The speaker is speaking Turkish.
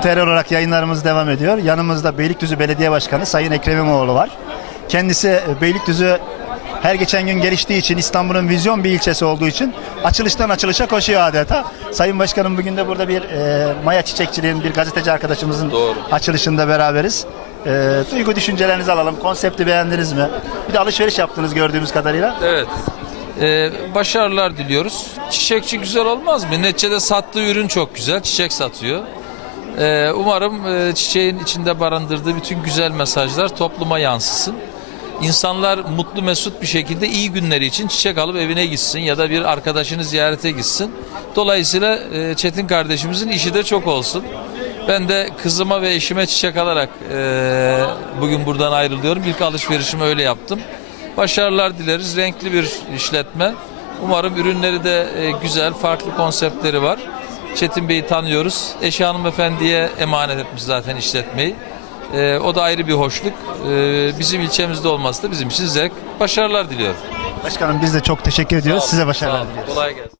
TR olarak yayınlarımız devam ediyor. Yanımızda Beylikdüzü Belediye Başkanı Sayın Ekrem İmamoğlu var. Kendisi e, Beylikdüzü her geçen gün geliştiği için İstanbul'un vizyon bir ilçesi olduğu için açılıştan açılışa koşuyor adeta. Sayın Başkanım bugün de burada bir e, Maya Çiçekçiliğin bir gazeteci arkadaşımızın Doğru. açılışında beraberiz. E, duygu düşüncelerinizi alalım. Konsepti beğendiniz mi? Bir de alışveriş yaptınız gördüğümüz kadarıyla. Evet. Ee, başarılar diliyoruz. Çiçekçi güzel olmaz mı? Neticede sattığı ürün çok güzel. Çiçek satıyor. Ee, umarım e, çiçeğin içinde barındırdığı bütün güzel mesajlar topluma yansısın. İnsanlar mutlu mesut bir şekilde iyi günleri için çiçek alıp evine gitsin ya da bir arkadaşını ziyarete gitsin. Dolayısıyla e, Çetin kardeşimizin işi de çok olsun. Ben de kızıma ve eşime çiçek alarak e, bugün buradan ayrılıyorum. İlk alışverişimi öyle yaptım. Başarılar dileriz. Renkli bir işletme. Umarım ürünleri de güzel, farklı konseptleri var. Çetin Bey'i tanıyoruz. Eşi hanımefendiye emanet etmiş zaten işletmeyi. E, o da ayrı bir hoşluk. E, bizim ilçemizde olması da bizim için zevk. Başarılar diliyorum. Başkanım biz de çok teşekkür ediyoruz. Size başarılar diliyoruz. Kolay gelsin.